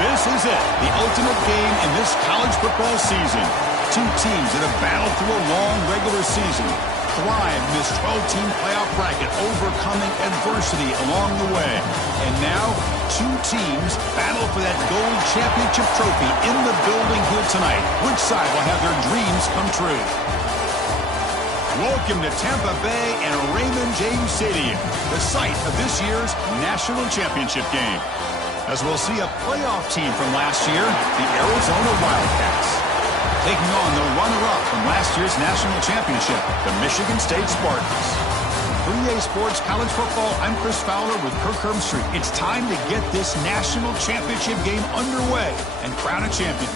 This is it, the ultimate game in this college football season. Two teams that have battled through a long regular season, thrived in this 12-team playoff bracket, overcoming adversity along the way. And now, two teams battle for that gold championship trophy in the building here tonight. Which side will have their dreams come true? Welcome to Tampa Bay and Raymond James Stadium, the site of this year's national championship game. As we'll see a playoff team from last year, the Arizona Wildcats, taking on the runner-up from last year's national championship, the Michigan State Spartans. 3A Sports College Football, I'm Chris Fowler with Kirk Herbstreit. It's time to get this national championship game underway and crown a champion.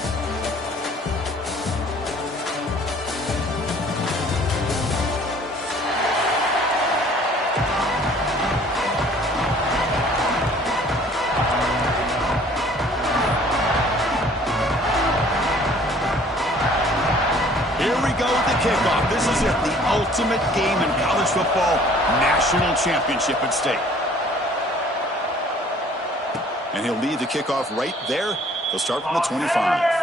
Kickoff. This is it, the ultimate game in college football, national championship at stake. And he'll lead the kickoff right there. He'll start from the 25.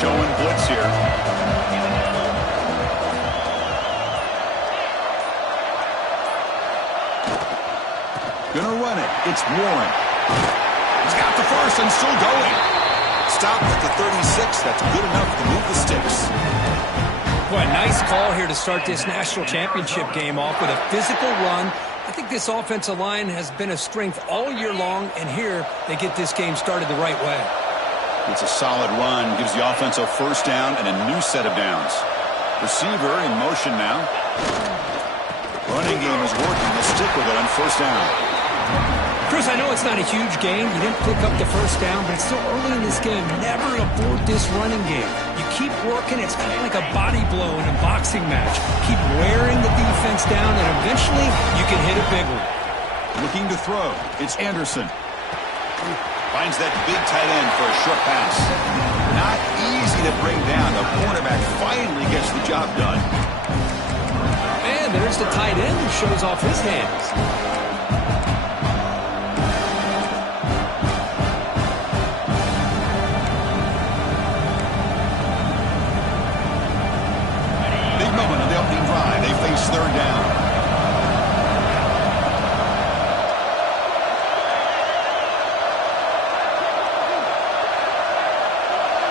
Showing blitz here. Gonna run it. It's Warren. He's got the first and still going. Stopped at the 36. That's good enough to move the sticks. Boy, nice call here to start this national championship game off with a physical run. I think this offensive line has been a strength all year long, and here they get this game started the right way. It's a solid run, gives the offense a first down and a new set of downs. Receiver in motion now. Running game is working. They'll stick with it on first down. Chris, I know it's not a huge gain. You didn't pick up the first down, but it's still early in this game. Never abort this running game. You keep working. It's kind of like a body blow in a boxing match. Keep wearing the defense down, and eventually you can hit a big one. Looking to throw. It's Anderson. Finds that big tight end for a short pass. Not easy to bring down. The cornerback finally gets the job done. And there's the tight end who shows off his hands. Big moment on the opening drive. They face third down.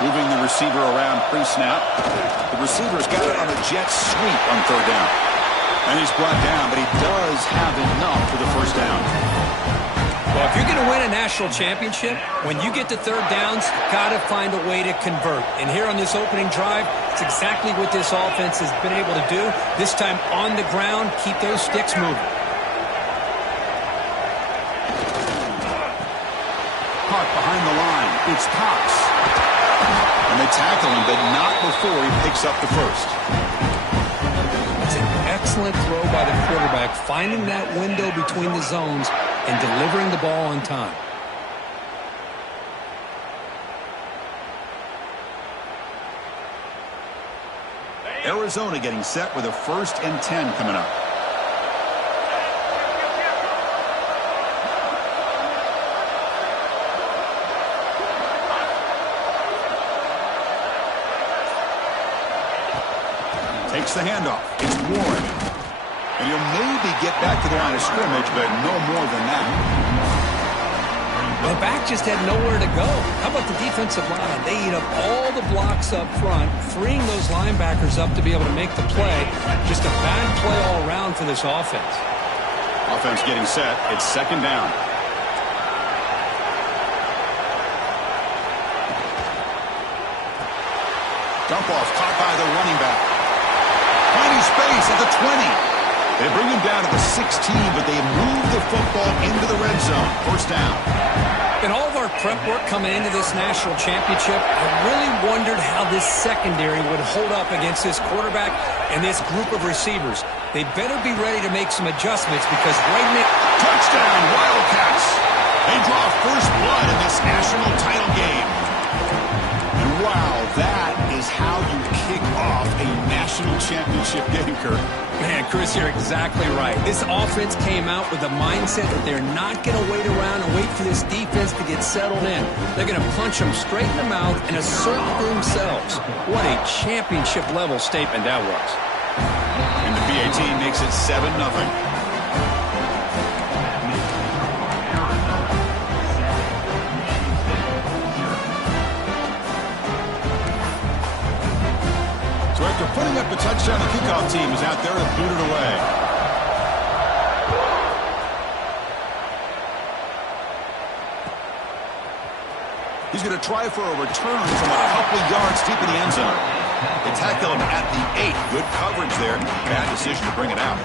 Moving the receiver around pre-snap. The receiver's got it on a jet sweep on third down. And he's brought down, but he does have enough for the first down. Well, if you're going to win a national championship, when you get to third downs, you've got to find a way to convert. And here on this opening drive, it's exactly what this offense has been able to do. This time on the ground, keep those sticks moving. Caught behind the line. It's Cox. And they tackle him, but not before he picks up the first. It's an excellent throw by the quarterback, finding that window between the zones and delivering the ball on time. Arizona getting set with a 1st and 10 coming up. Takes the handoff. It's Warren. And he'll maybe get back to the line of scrimmage, but no more than that. The back just had nowhere to go. How about the defensive line? They eat up all the blocks up front, freeing those linebackers up to be able to make the play. Just a bad play all around for this offense. Offense getting set. It's second down. Dump off caught by the running back. Finding space at the 20. They bring him down to the 16, but they move the football into the red zone. First down. In all of our prep work coming into this national championship, I really wondered how this secondary would hold up against this quarterback and this group of receivers. They better be ready to make some adjustments because right now... Touchdown, Wildcats! They draw first blood in this national title game. And wow, that is how you kick off a national championship game, Kurt. Man, Chris, you're exactly right. This offense came out with a mindset that they're not going to wait around and wait for this defense to get settled in. They're going to punch them straight in the mouth and assert for themselves. What a championship-level statement that was. And the PA team makes it 7-0. So after putting up a touchdown, the kickoff team is out there to boot it away. He's going to try for a return from a couple yards deep in the end zone. They tackle him at the 8. Good coverage there. Bad decision to bring it out.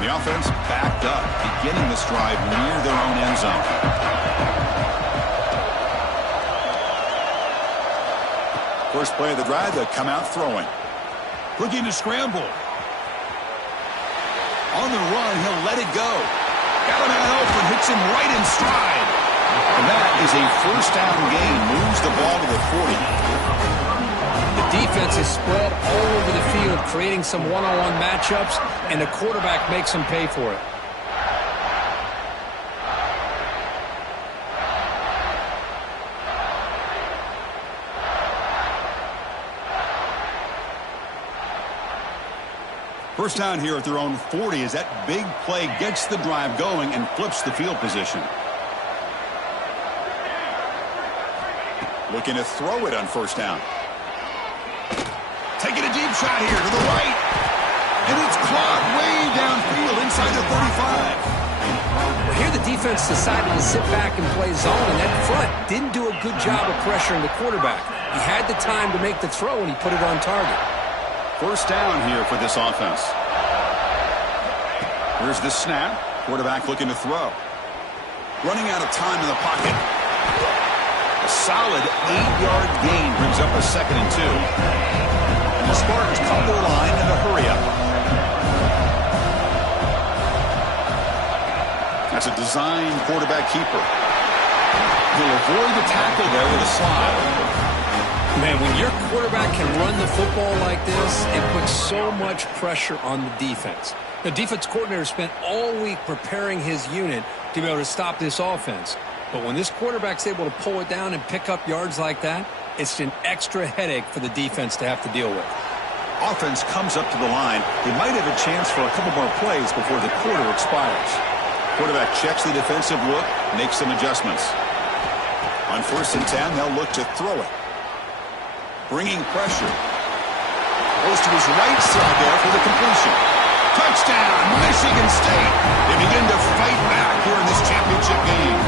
The offense backed up, beginning this drive near their own end zone. First play of the drive, they'll come out throwing. Looking to scramble. On the run, he'll let it go. Got him out open, hits him right in stride. And that is a first down gain. Moves the ball to the 40. The defense is spread all over the field, creating some one-on-one matchups, and the quarterback makes them pay for it. First down here at their own 40 as that big play gets the drive going and flips the field position. Looking to throw it on first down. Taking a deep shot here to the right. And it's caught way downfield inside the 35. Well, here the defense decided to sit back and play zone, and that front didn't do a good job of pressuring the quarterback. He had the time to make the throw, and he put it on target. First down here for this offense. Here's the snap. Quarterback looking to throw. Running out of time in the pocket. A solid 8-yard gain brings up a 2nd and 2. And the Spartans come to the line in a hurry up. That's a design quarterback keeper. He'll avoid the tackle there with a slide. Man, when your quarterback can run the football like this, it puts so much pressure on the defense. The defense coordinator spent all week preparing his unit to be able to stop this offense. But when this quarterback's able to pull it down and pick up yards like that, it's an extra headache for the defense to have to deal with. Offense comes up to the line. They might have a chance for a couple more plays before the quarter expires. Quarterback checks the defensive look, makes some adjustments. On 1st and 10, they'll look to throw it. Bringing pressure. Goes to his right side there for the completion. Touchdown, Michigan State. They begin to fight back here in this championship game.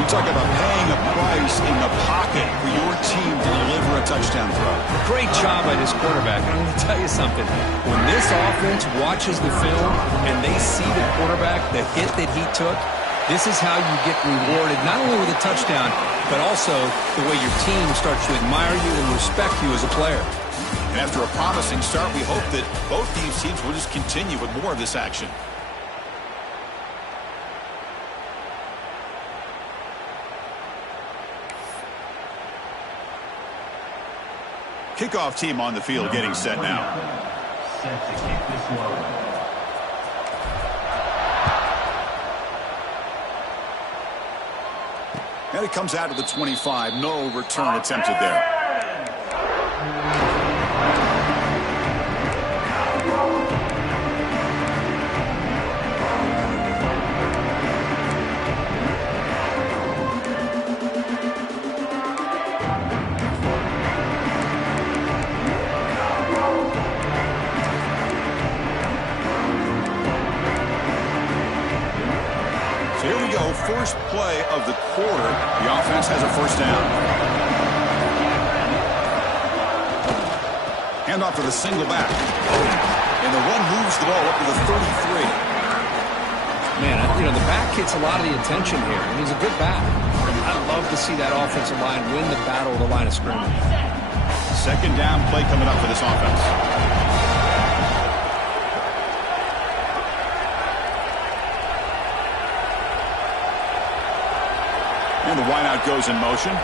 You talk about paying a price in the pocket for your team to deliver a touchdown throw. Great job by this quarterback. I'm going to tell you something. When this offense watches the film and they see the quarterback, the hit that he took, this is how you get rewarded, not only with a touchdown, but also the way your team starts to admire you and respect you as a player. And after a promising start, we hope that both these teams will just continue with more of this action. Kickoff team on the field getting set now. Set to kick this one. And it comes out to the 25. No return attempted there. First play of the first down. Hand off to the single back. And the run moves the ball up to the 33. Man, the back gets a lot of the attention here, and he's a good back. I'd love to see that offensive line win the battle of the line of scrimmage. Second down play coming up for this offense. And the wideout goes in motion.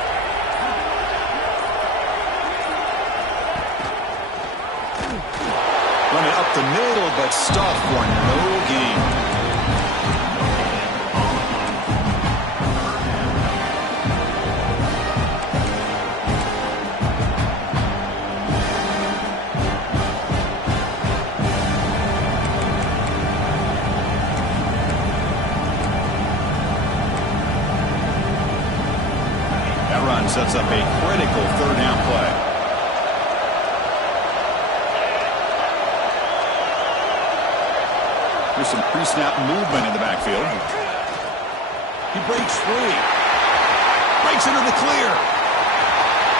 Run it up the middle, but stuffed for no gain. Sets up a critical third down play. There's some pre-snap movement in the backfield. He breaks free. Breaks into the clear.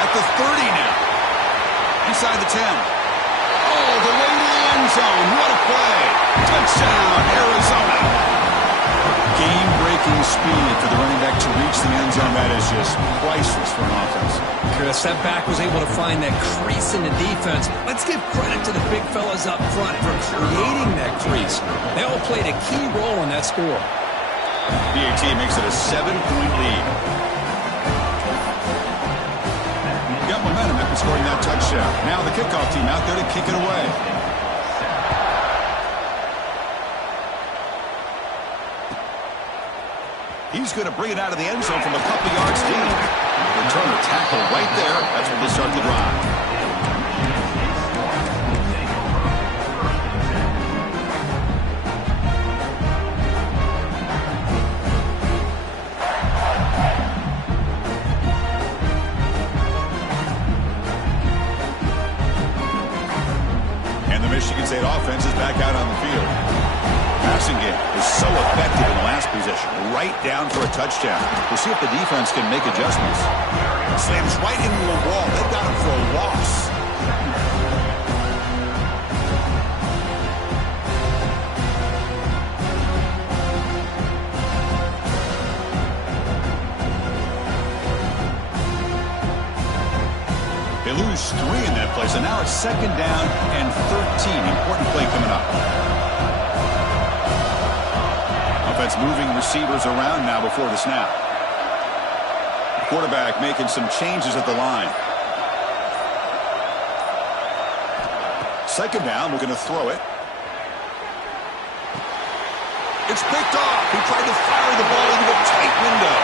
At the 30 now. Inside the 10. Oh, the way to the end zone. What a play. Touchdown, Arizona. Game-breaking speed for the running back to reach the end zone. That is just priceless for an offense. Chris, that back was able to find that crease in the defense. Let's give credit to the big fellas up front for creating that crease. They all played a key role in that score. BAT makes it a 7-point lead. Got momentum after scoring that touchdown. Now the kickoff team out there to kick it away. He's going to bring it out of the end zone from a couple yards deep. Returner tackle right there. That's where they start the drive. And the Michigan State offense is back out on the field. Passing game is so effective in the last possession. Right down for a touchdown. We'll see if the defense can make adjustments. Slams right into the wall. They've got him for a loss. They lose 3 in that play, so now it's second down and 13. Important play coming up. Offense moving receivers around now before the snap. The quarterback making some changes at the line. Second down, we're going to throw it. It's picked off. He tried to fire the ball into a tight window.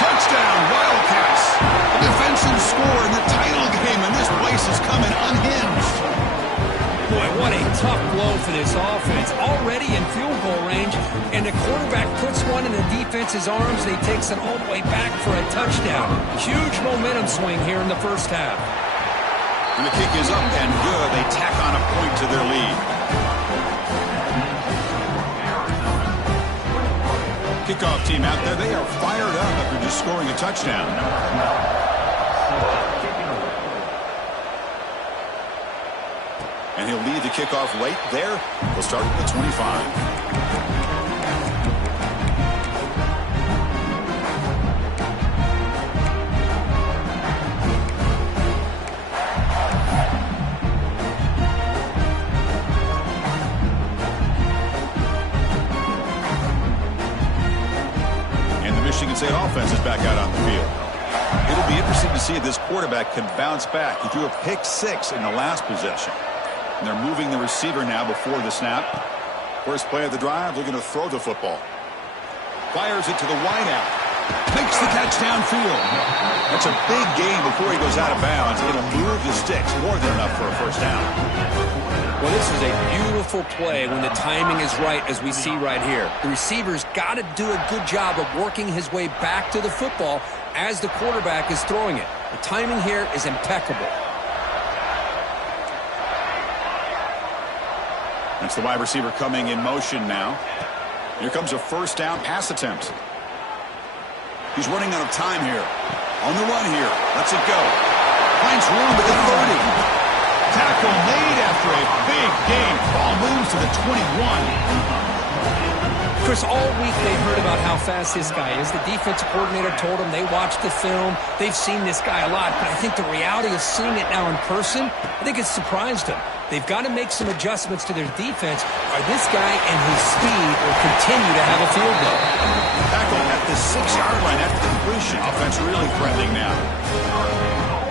Touchdown, Wildcats. A defensive score in the title game, and this place is coming unhinged. Boy, what a tough blow for this offense. Already in field goal range, and the quarterback puts one in the defense's arms, and he takes it all the way back for a touchdown. Huge momentum swing here in the first half. And the kick is up and good. They tack on a point to their lead. Kickoff team out there, they are fired up after just scoring a touchdown. And he'll lead the kickoff right there. We'll start at the 25. And the Michigan State offense is back out on the field. It'll be interesting to see if this quarterback can bounce back. He threw a pick 6 in the last possession. And they're moving the receiver now before the snap. First play of the drive, looking to throw the football. Fires it to the wideout. Makes the catch downfield. That's a big gain before he goes out of bounds. It'll move the sticks more than enough for a first down. Well, this is a beautiful play when the timing is right, as we see right here. The receiver's got to do a good job of working his way back to the football as the quarterback is throwing it. The timing here is impeccable. That's the wide receiver coming in motion now. Here comes a first down pass attempt. He's running out of time here. On the run here. Lets it go. Finds room at the 30. Tackle made after a big game. Ball moves to the 21. Chris, all week they heard about how fast this guy is. The defensive coordinator told them they watched the film. They've seen this guy a lot, but I think the reality of seeing it now in person, I think it's surprised them. They've got to make some adjustments to their defense, or this guy and his speed will continue to have a field day. Tackle at the 6-yard line after the completion. Offense really threatening now.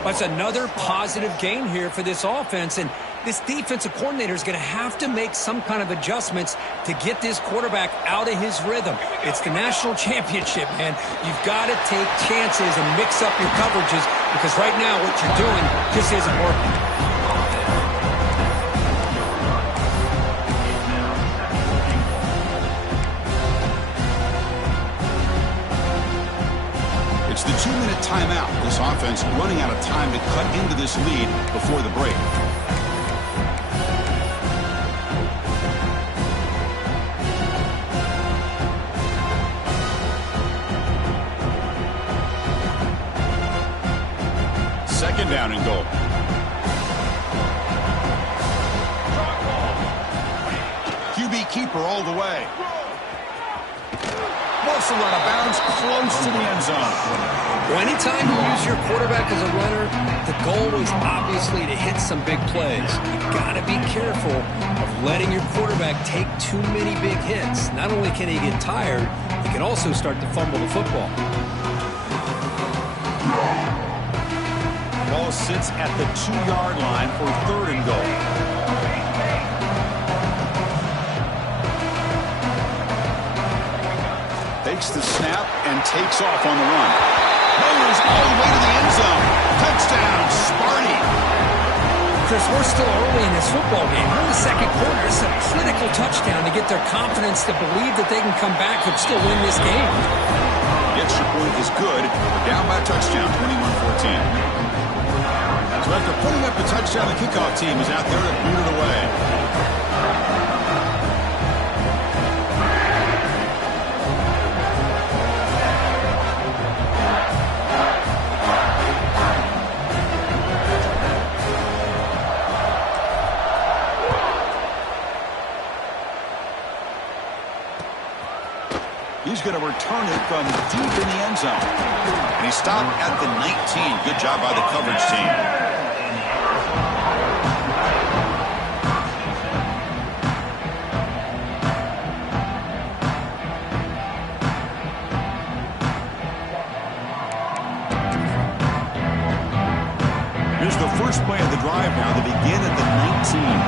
That's another positive gain here for this offense, and this defensive coordinator is going to have to make some kind of adjustments to get this quarterback out of his rhythm. It's the national championship, man. You've got to take chances and mix up your coverages because right now what you're doing just isn't working. It's the 2-minute timeout. This offense running out of time to cut into this lead before the break. Second down and goal. QB keeper all the way. Whistle out of bounds, close to the end zone. Well, anytime you use your quarterback as a runner, the goal is obviously to hit some big plays. You've got to be careful of letting your quarterback take too many big hits. Not only can he get tired, he can also start to fumble the football. Ball sits at the 2-yard line for third and goal. Takes the snap and takes off on the run. Mowers all the way to the end zone. Touchdown, Sparty. Chris, we're still early in this football game. We're in the second quarter. It's a critical touchdown to get their confidence to believe that they can come back and still win this game. The extra point is good. We're down by a touchdown, 21-14. So after putting up the touchdown, the kickoff team is out there to boot it away. He's going to return it from deep in the end zone. And he stopped at the 19. Good job by the coverage team. Here's the first play of the drive now. They begin at the 19.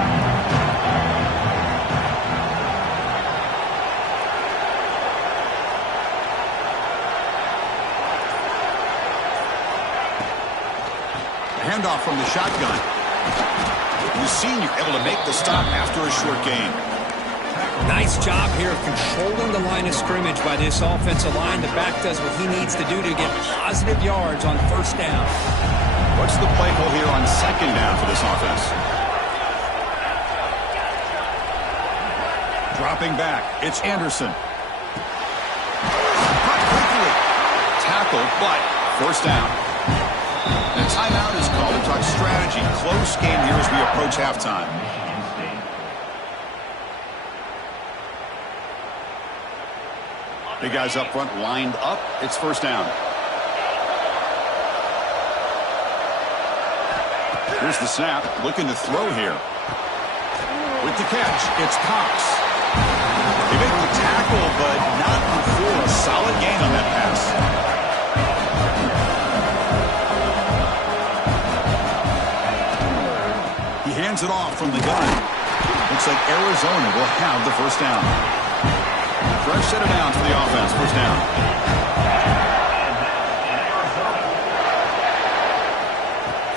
Handoff from the shotgun. The senior able to make the stop after a short gain. Nice job here of controlling the line of scrimmage by this offensive line. The back does what he needs to do to get positive yards on first down. What's the play call here on second down for this offense? Dropping back. It's Anderson. Caught quickly. Tackle, but first down. And a timeout is called to talk strategy. Close game here as we approach halftime. Big guys up front lined up. It's first down. Here's the snap. Looking to throw here. With the catch, it's Cox. They make the tackle, but not before a solid gain on that pass. Hands it off from the gun. Looks like Arizona will have the first down. Fresh set of downs for the offense. First down.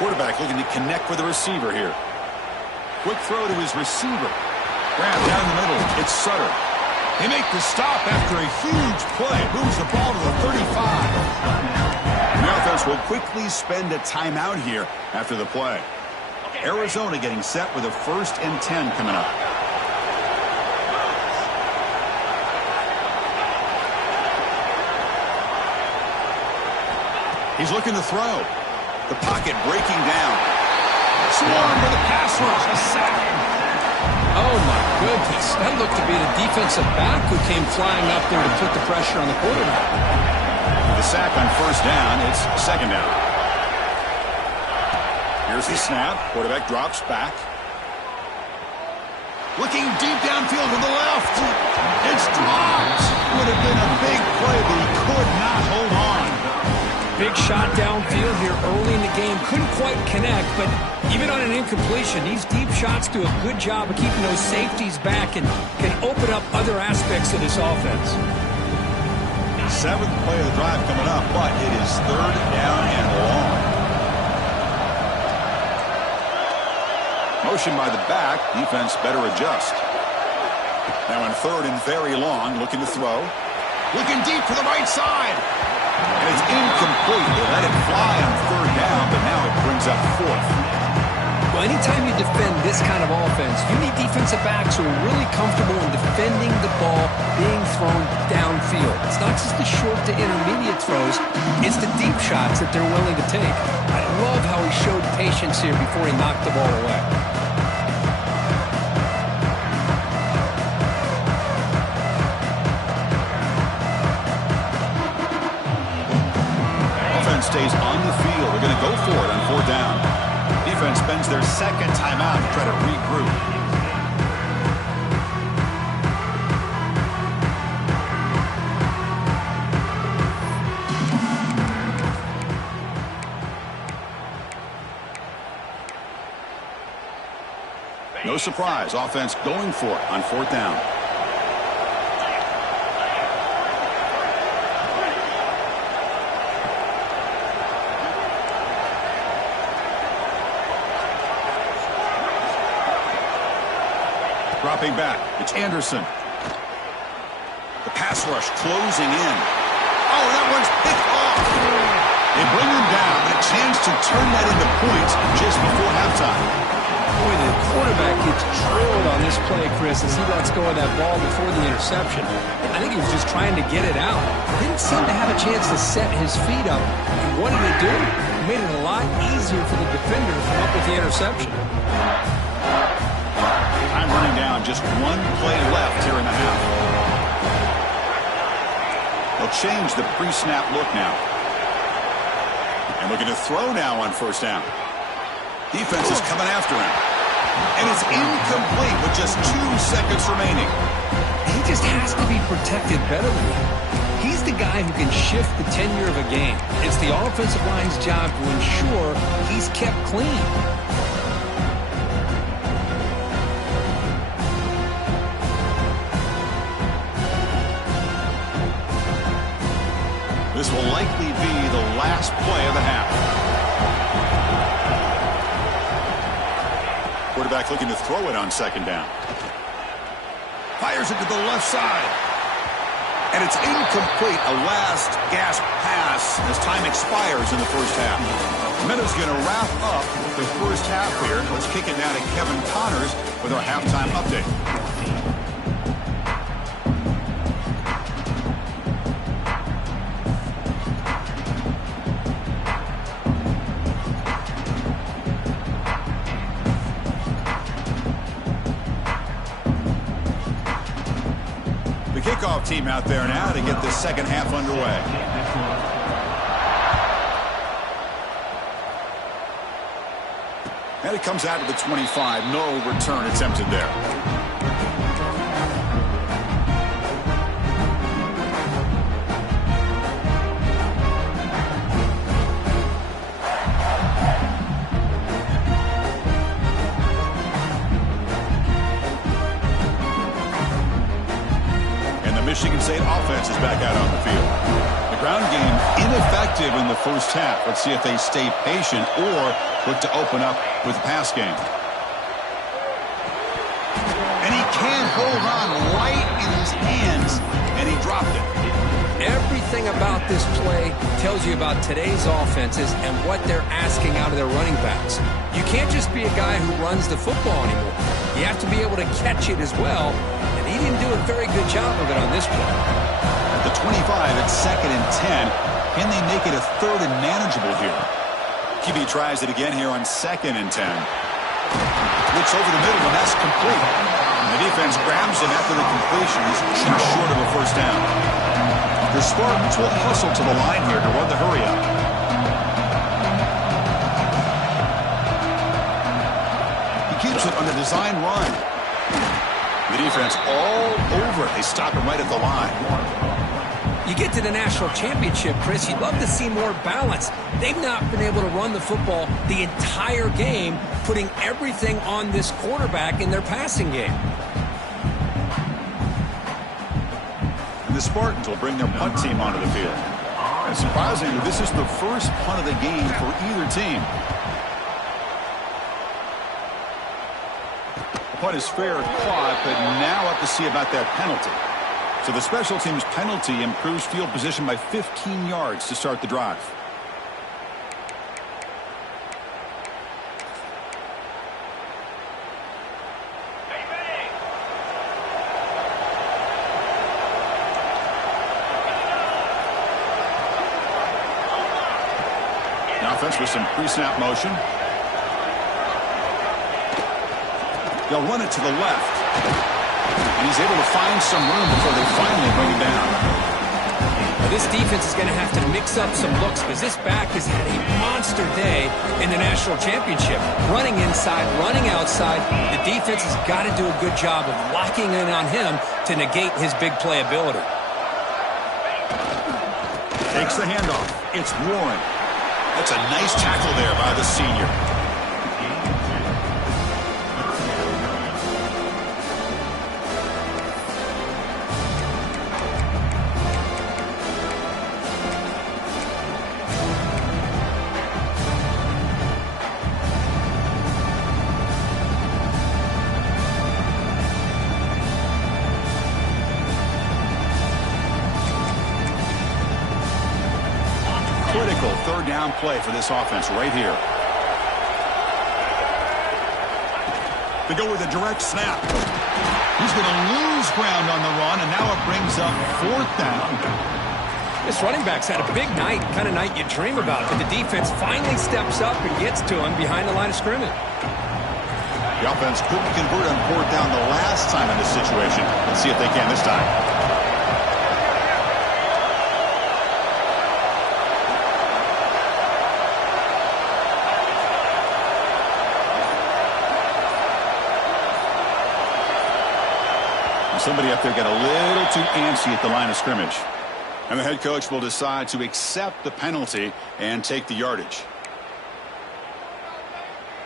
Quarterback looking to connect with the receiver here. Quick throw to his receiver. Grab down the middle. It's Sutter. They make the stop after a huge play. Moves the ball to the 35. The offense will quickly spend a timeout here after the play. Arizona getting set with a 1st and 10 coming up. He's looking to throw. The pocket breaking down. Swarm for the pass rush. A sack. Oh, my goodness. That looked to be the defensive back who came flying up there to put the pressure on the quarterback. The sack on first down. It's second down. Here's the snap. Quarterback drops back. Looking deep downfield to the left. It's dropped. Would have been a big play, but he could not hold on. Big shot downfield here early in the game. Couldn't quite connect, but even on an incompletion, these deep shots do a good job of keeping those safeties back and can open up other aspects of this offense. Seventh play of the drive coming up, but it is third down and long. Motion by the back. Defense better adjust. Now in third and very long, looking to throw. Looking deep to the right side. And it's incomplete. They let it fly on third down, but now it brings up fourth. Well, anytime you defend this kind of offense, you need defensive backs who are really comfortable in defending the ball being thrown downfield. It's not just the short to intermediate throws, it's the deep shots that they're willing to take. I love how he showed patience here before he knocked the ball away. Offense stays on the field. They're going to go for it on fourth down. Defense spends their second timeout to try to regroup. No surprise, offense going for it on fourth down. Dropping back, it's Anderson. The pass rush closing in. Oh, that one's picked off. They bring him down, a chance to turn that into points just before halftime. Boy, the quarterback gets drilled on this play, Chris, as he lets go of that ball before the interception. I think he was just trying to get it out. Didn't seem to have a chance to set his feet up. And what did he do? He made it a lot easier for the defender to come up with the interception. Time running down, just one play left here in the half. They'll change the pre-snap look now. And looking to throw now on first down. Defense is coming after him. And it's incomplete with just 2 seconds remaining. He just has to be protected better than that. He's the guy who can shift the tenure of a game. It's the offensive line's job to ensure he's kept clean. This will likely be the last play of the half. Quarterback looking to throw it on second down. Fires it to the left side. And it's incomplete. A last gasp pass as time expires in the first half. Meadows going to wrap up the first half here. Let's kick it now to Kevin Connors with our halftime update. Kickoff team out there now to get the second half underway. And it comes out to the 25. No return attempted there. Michigan State offense is back out on the field. The ground game ineffective in the first half. Let's see if they stay patient or look to open up with the pass game. And he can't hold on right in his hands, and he dropped it. Everything about this play tells you about today's offenses and what they're asking out of their running backs. You can't just be a guy who runs the football anymore. You have to be able to catch it as well. And he didn't do a very good job of it on this play. At the 25, it's second and 10. Can they make it a third and manageable here? QB tries it again here on 2nd and 10. Looks over the middle, and that's complete. And the defense grabs him after the completion. He's just short of a first down. The Spartans will hustle to the line here to run the hurry-up. He keeps it on the design run. The defense all over it. They stop him right at the line. You get to the national championship, Chris, you'd love to see more balance. They've not been able to run the football the entire game, putting everything on this quarterback in their passing game. And the Spartans will bring their punt team onto the field. And surprisingly, this is the first punt of the game for either team. The punt is fair, caught, but now up to see about that penalty. So the special teams penalty improves field position by 15 yards to start the drive. The offense with some pre-snap motion. They'll run it to the left. And he's able to find some room before they finally bring him down. Well, this defense is going to have to mix up some looks because this back has had a monster day in the national championship. Running inside, running outside. The defense has got to do a good job of locking in on him to negate his big play ability. Takes the handoff. It's Warren. That's a nice tackle there by the senior. Critical third down play for this offense right here. They go with a direct snap. He's going to lose ground on the run, and now it brings up 4th down. This running back's had a big night, kind of night you dream about, but the defense finally steps up and gets to him behind the line of scrimmage. The offense couldn't convert on 4th down the last time in this situation. Let's see if they can this time. Somebody up there got a little too antsy at the line of scrimmage. And the head coach will decide to accept the penalty and take the yardage.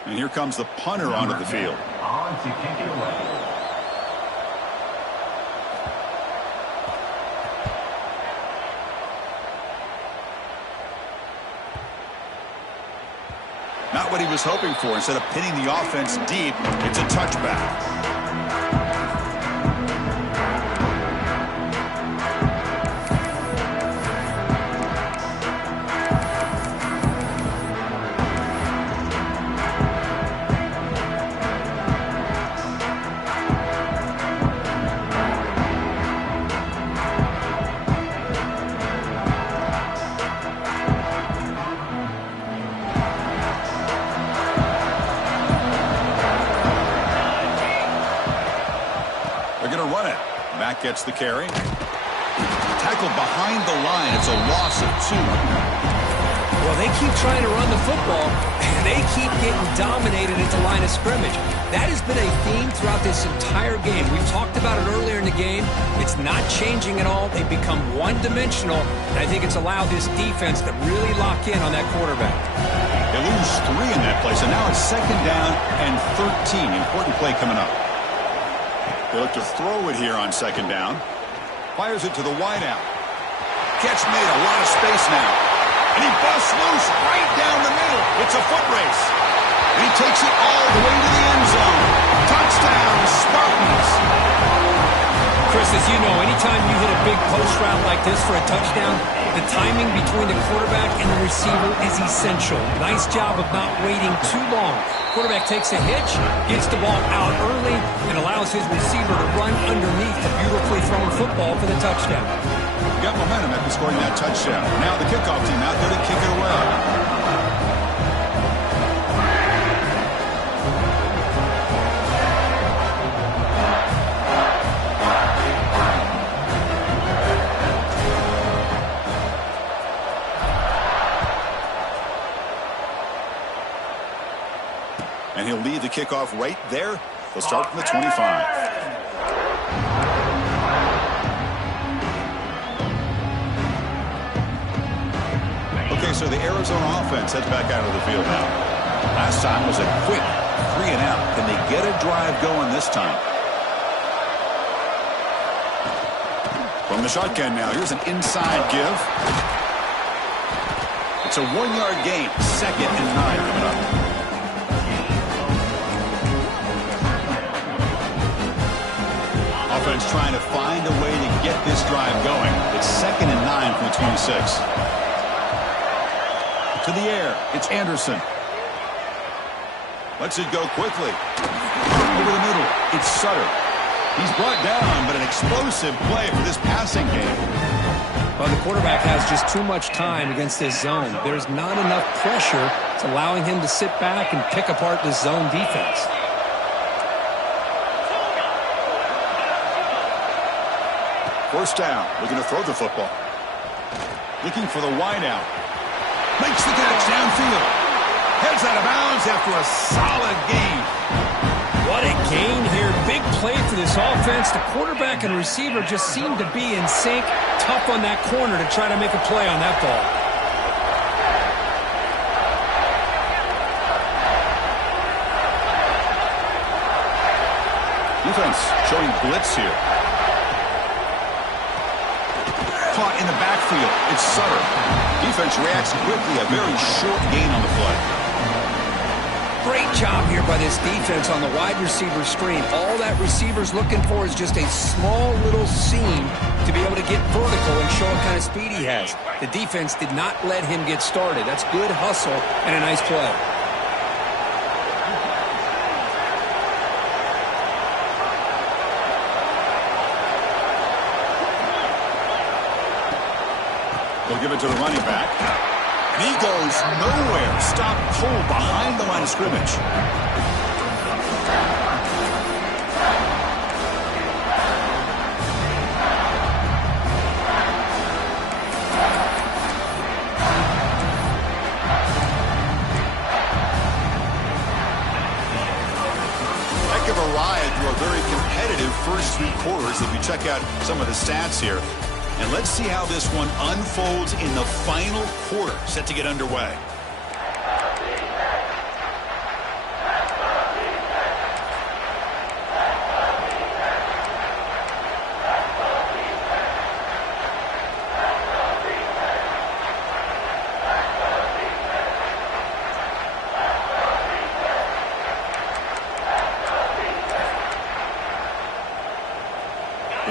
And here comes the punter onto the field. On to kick it away. Not what he was hoping for. Instead of pinning the offense deep, it's a touchback. Gets the carry. Tackled behind the line. It's a loss of 2. Well, they keep trying to run the football, and they keep getting dominated at the line of scrimmage. That has been a theme throughout this entire game. We've talked about it earlier in the game. It's not changing at all. They've become one-dimensional, and I think it's allowed this defense to really lock in on that quarterback. They lose 3 in that play, so now it's 2nd down and 13. Important play coming up. They look to throw it here on 2nd down. Fires it to the wideout. Catch made, a lot of space now. And he busts loose right down the middle. It's a foot race. And he takes it all the way to the end zone. Touchdown, Spartans. Chris, as you know, anytime you hit a big post route like this for a touchdown, the timing between the quarterback and the receiver is essential. Nice job of not waiting too long. Quarterback takes a hitch, gets the ball out early, and allows his receiver to run underneath the beautifully thrown football for the touchdown. Got momentum after scoring that touchdown. Now the kickoff team out there to kick it away. And he'll lead the kickoff right there. They'll start from the 25. Okay, so the Arizona offense heads back out of the field now. Last time was a quick 3 and out. Can they get a drive going this time? From the shotgun now, here's an inside give. It's a 1-yard gain. 2nd and 9 coming up. Offense trying to find a way to get this drive going. It's 2nd and 9 from the 26. To the air, it's Anderson. Lets it go quickly. Over the middle, it's Sutter. He's brought down, but an explosive play for this passing game. Well, the quarterback has just too much time against this zone. There's not enough pressure. It's allowing him to sit back and pick apart this zone defense. First down, looking to throw the football. Looking for the wideout. Makes the catch downfield. Heads out of bounds after a solid gain. What a gain here. Big play for this offense. The quarterback and receiver just seem to be in sync. Tough on that corner to try to make a play on that ball. Defense showing blitz here. Caught in the backfield. It's Sutter. Defense reacts quickly. A very short gain on the play. Great job here by this defense on the wide receiver screen. All that receiver's looking for is just a small little seam to be able to get vertical and show what kind of speed he has. The defense did not let him get started. That's good hustle and a nice play. They'll give it to the running back. And he goes nowhere. Stop cold behind the line of scrimmage. Heck of a ride through a very competitive first 3 quarters if you check out some of the stats here. And let's see how this one unfolds in the final quarter, set to get underway.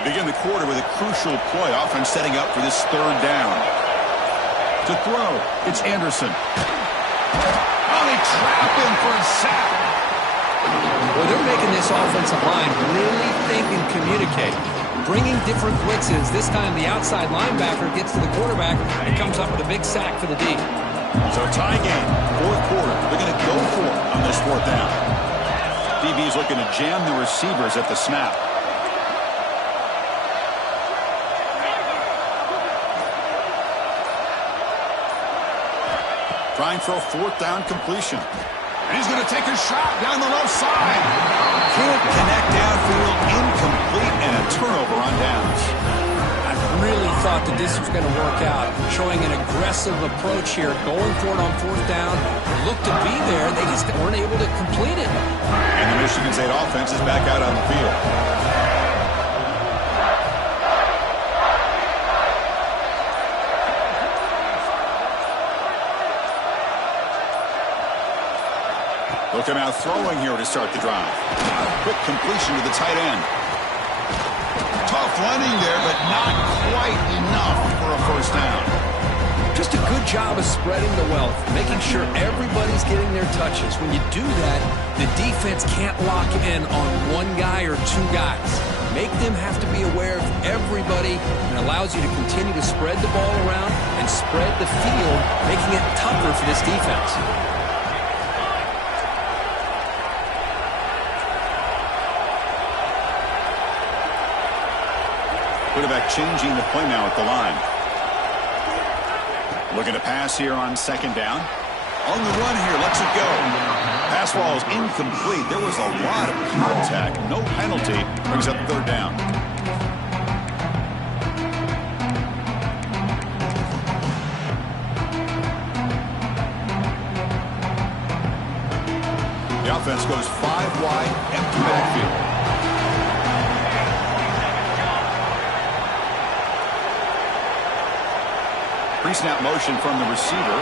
Begin the quarter with a crucial play. Offense setting up for this 3rd down. To throw, it's Anderson. Oh, they trap him for a sack. Well, they're making this offensive line really think and communicate. Bringing different blitzes. This time the outside linebacker gets to the quarterback and comes up with a big sack for the D. So tie game, 4th quarter. They're going to go for it on this 4th down. DB's looking to jam the receivers at the snap. Trying for a 4th down completion. And he's going to take a shot down the left side. Can't connect downfield, incomplete, and a turnover on downs. I really thought that this was going to work out. Showing an aggressive approach here, going for it on 4th down. Looked to be there, they just weren't able to complete it. And the Michigan State offense is back out on the field. They'll come out throwing here to start the drive. Quick completion to the tight end. Tough running there, but not quite enough for a 1st down. just a good job of spreading the wealth, making sure everybody's getting their touches. When you do that, the defense can't lock in on one guy or two guys. Make them have to be aware of everybody, and allows you to continue to spread the ball around and spread the field, making it tougher for this defense. Quarterback changing the play now at the line. Looking to pass here on second down. On the run here, lets it go. Pass ball is incomplete. There was a lot of contact. No penalty. Brings up third down. The offense goes 5 wide, empty backfield. Pre-snap motion from the receiver.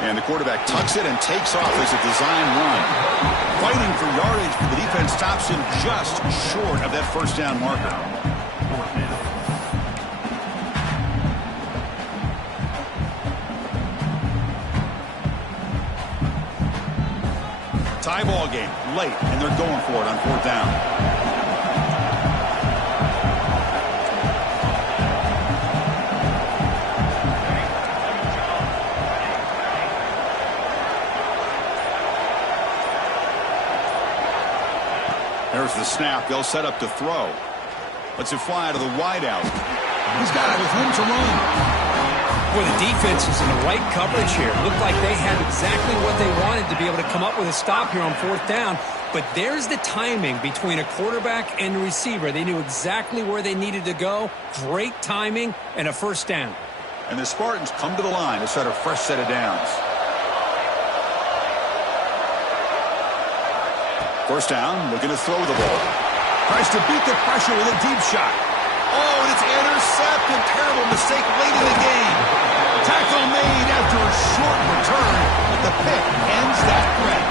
And the quarterback tucks it and takes off as a design run. Fighting for yardage, the defense stops him just short of that first down marker. Tie ball game late, and they're going for it on fourth down. There's the snap. They'll set up to throw. Lets it fly out of the wideout. He's got it with room to run. Boy, the defense is in the right coverage here. Looked like they had exactly what they wanted to be able to come up with a stop here on fourth down. But there's the timing between a quarterback and a receiver. They knew exactly where they needed to go. Great timing and a first down. And the Spartans come to the line to set a fresh set of downs. First down, looking to throw the ball. Tries to beat the pressure with a deep shot. Oh, and it's intercepted. Terrible mistake late in the game. Tackle made after a short return, but the pick ends that threat.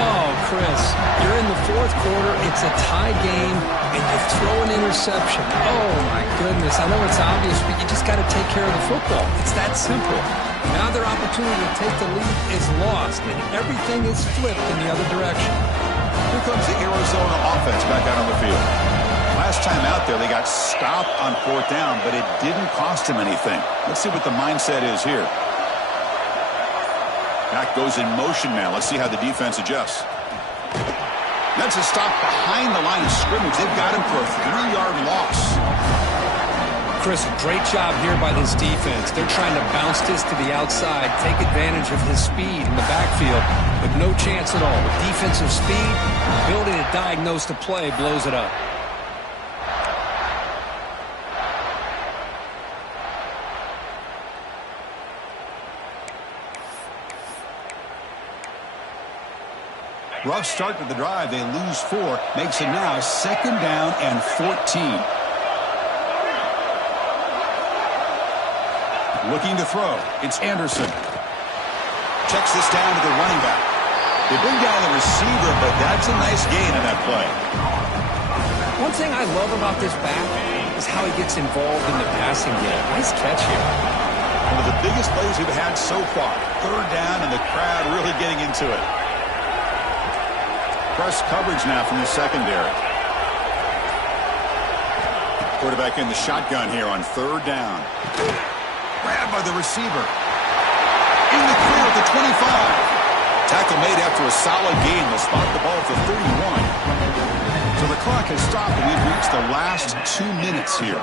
Oh, Chris, you're in the fourth quarter. It's a tie game, and you throw an interception. Oh, my goodness. I know it's obvious, but you just got to take care of the football. It's that simple. Now their opportunity to take the lead is lost, and everything is flipped in the other direction. Here comes the Arizona offense back out on the field. Last time out there, they got stopped on fourth down, but it didn't cost them anything. Let's see what the mindset is here. Back goes in motion now. Let's see how the defense adjusts. That's a stop behind the line of scrimmage. They've got him for a 3-yard loss. Chris, great job here by this defense. They're trying to bounce this to the outside, take advantage of his speed in the backfield, but no chance at all. With defensive speed, ability to diagnose the play blows it up. Rough start to the drive. They lose 4. Makes it now second down and 14. Looking to throw. It's Anderson. Checks this down to the running back. They bring down the receiver, but that's a nice gain in that play. One thing I love about this back is how he gets involved in the passing game. Nice catch here. One of the biggest plays we've had so far. Third down, and the crowd really getting into it. Press coverage now from the secondary. Quarterback in the shotgun here on third down. Grabbed by the receiver. In the clear at the 25. Tackle made after a solid gain. They'll spot the ball for 31. So the clock has stopped, and we've reached the last 2 minutes here.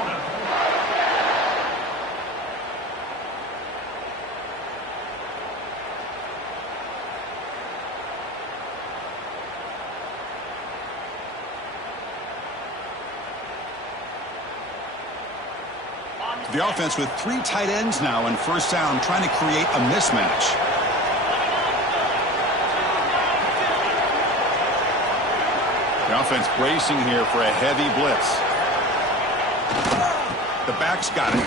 The offense with 3 tight ends now in first down, trying to create a mismatch. The offense bracing here for a heavy blitz. The back's got it.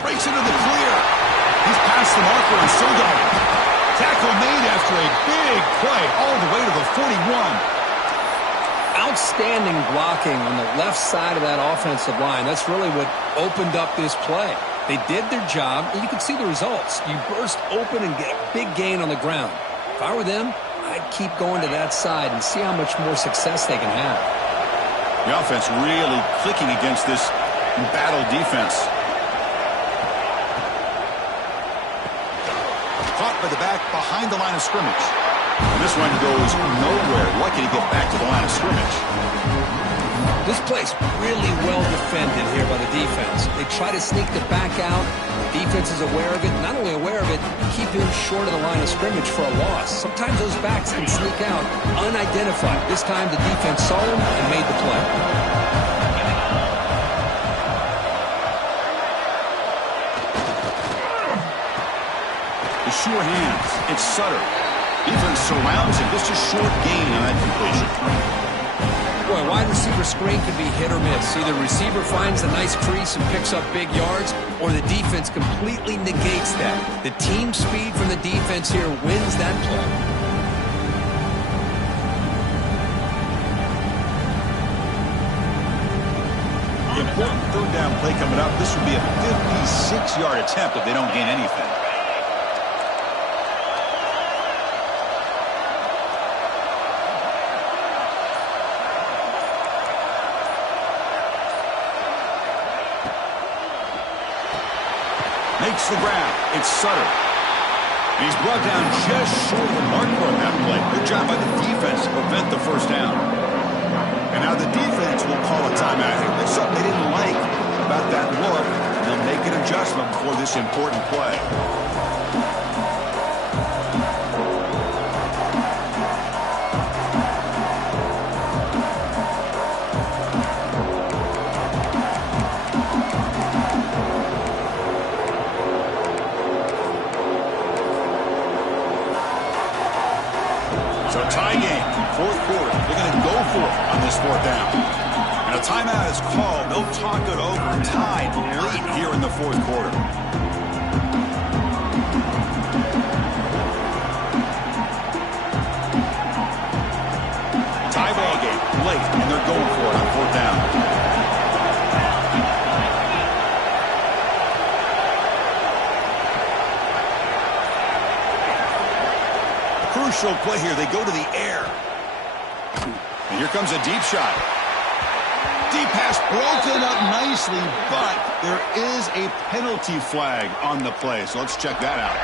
Breaks into the clear. He's past the marker and still going. Tackle made after a big play all the way to the 41. Outstanding blocking on the left side of that offensive line. That's really what opened up this play. They did their job, and you could see the results. You burst open and get a big gain on the ground. If I were them, I'd keep going to that side and see how much more success they can have. The offense really clicking against this battle defense. Caught by the back behind the line of scrimmage. And this one goes nowhere. Lucky to get back to the line of scrimmage. This play's really well defended here by the defense. They try to sneak the back out. The defense is aware of it. Not only aware of it, keep him short of the line of scrimmage for a loss. Sometimes those backs can sneak out unidentified. This time the defense saw him and made the play. The sure hands. It's Sutter. Defense surrounds him. Just a short gain on that completion. Boy, wide receiver screen can be hit or miss. Either receiver finds a nice crease and picks up big yards, or the defense completely negates that. The team speed from the defense here wins that play. Important third down play coming up. This would be a 56-yard attempt if they don't gain anything. Makes the grab. It's Sutter. He's brought down just short of the marker on that play. Good job by the defense to prevent the first down. And now the defense will call a timeout. There's something they didn't like about that look, and they'll make an adjustment for this important play. Tie game, fourth quarter. They're going to go for it on this fourth down. And a timeout is called. They'll talk it over. Tied late here in the fourth quarter. Tie ball game, late, and they're going for it on fourth down. Crucial play here. They go to the air. And here comes a deep shot. Deep pass broken up nicely, but there is a penalty flag on the play. So let's check that out.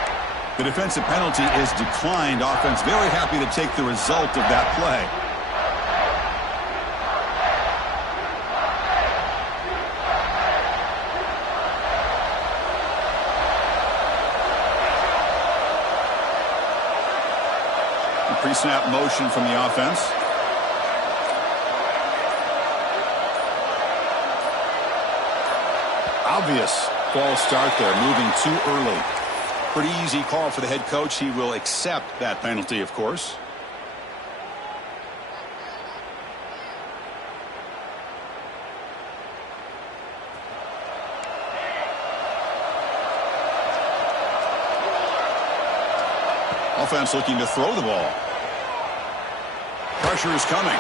The defensive penalty is declined. Offense very happy to take the result of that play. Pre-snap motion from the offense. Obvious false start there, moving too early. Pretty easy call for the head coach. He will accept that penalty, of course. Offense looking to throw the ball. Pressure is coming.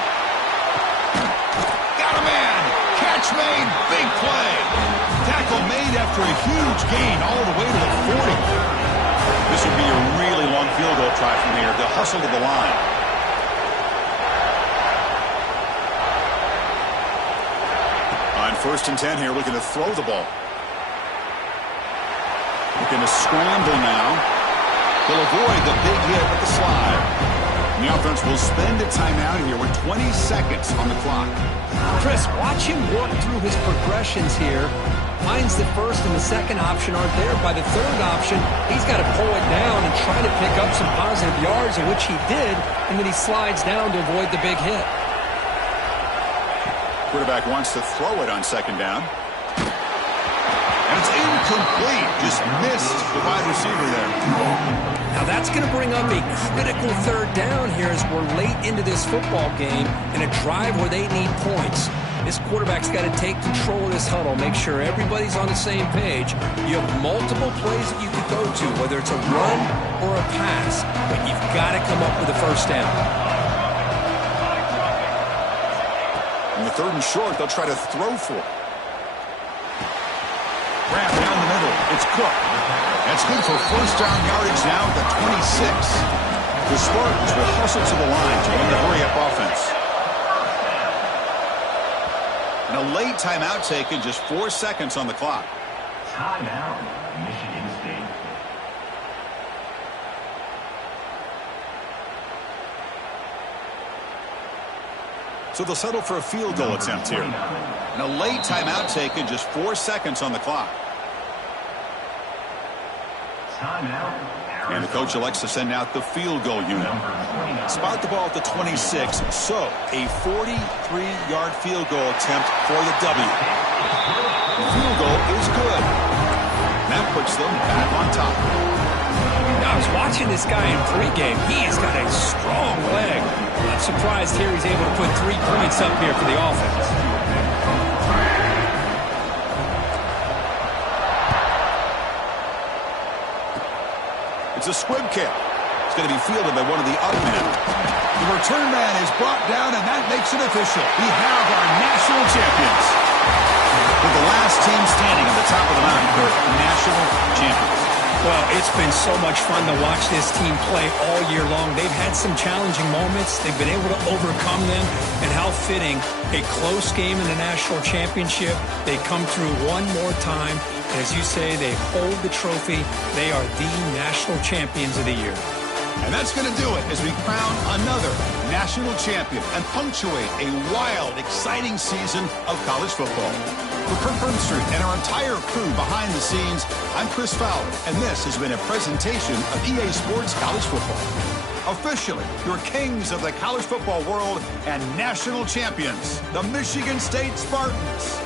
Got a man. Catch made. Big play. Tackle made after a huge gain all the way to the 40. This would be a really long field goal try from here. They'll hustle to the line. On 1st and 10 here, looking to throw the ball. Looking to scramble now. They'll avoid the big hit with the slide. And the offense will spend a timeout here with 20 seconds on the clock. Chris, watch him work through his progressions here. Finds the first and the second option aren't there. By the third option, he's got to pull it down and try to pick up some positive yards, in which he did, and then he slides down to avoid the big hit. Quarterback wants to throw it on 2nd down. And it's incomplete. Just missed the wide receiver there. Now that's going to bring up a critical 3rd down here as we're late into this football game in a drive where they need points. This quarterback's got to take control of this huddle, make sure everybody's on the same page. You have multiple plays that you could go to, whether it's a run or a pass, but you've got to come up with a first down. In the 3rd and short, they'll try to throw for it. Wrap down the middle. It's Cook. That's good for first down yardage now at the 26. The Spartans will hustle to the line to win the hurry-up offense. And a late timeout taken, just 4 seconds on the clock. Timeout, Michigan State. So they'll settle for a field goal attempt here. And a late timeout taken, just 4 seconds on the clock. Timeout. And the coach elects to send out the field goal unit. Spot the ball at the 26, so a 43-yard field goal attempt for the W. The field goal is good. And that puts them back on top. Now, I was watching this guy in pregame. He has got a strong leg. Not surprised here he's able to put 3 points up here for the offense. It's a squib kick. It's going to be fielded by one of the up men. The return man is brought down, and that makes it official. We have our national champions. With the last team standing at the top of the mountain for national champions. Well, it's been so much fun to watch this team play all year long. They've had some challenging moments. They've been able to overcome them. And how fitting, a close game in the national championship. They come through one more time. And as you say, they hold the trophy. They are the national champions of the year. And that's going to do it as we crown another national champion and punctuate a wild, exciting season of college football. For Kirk Herbstreit and our entire crew behind the scenes, I'm Chris Fowler, and this has been a presentation of EA Sports College Football. Officially, your kings of the college football world and national champions, the Michigan State Spartans.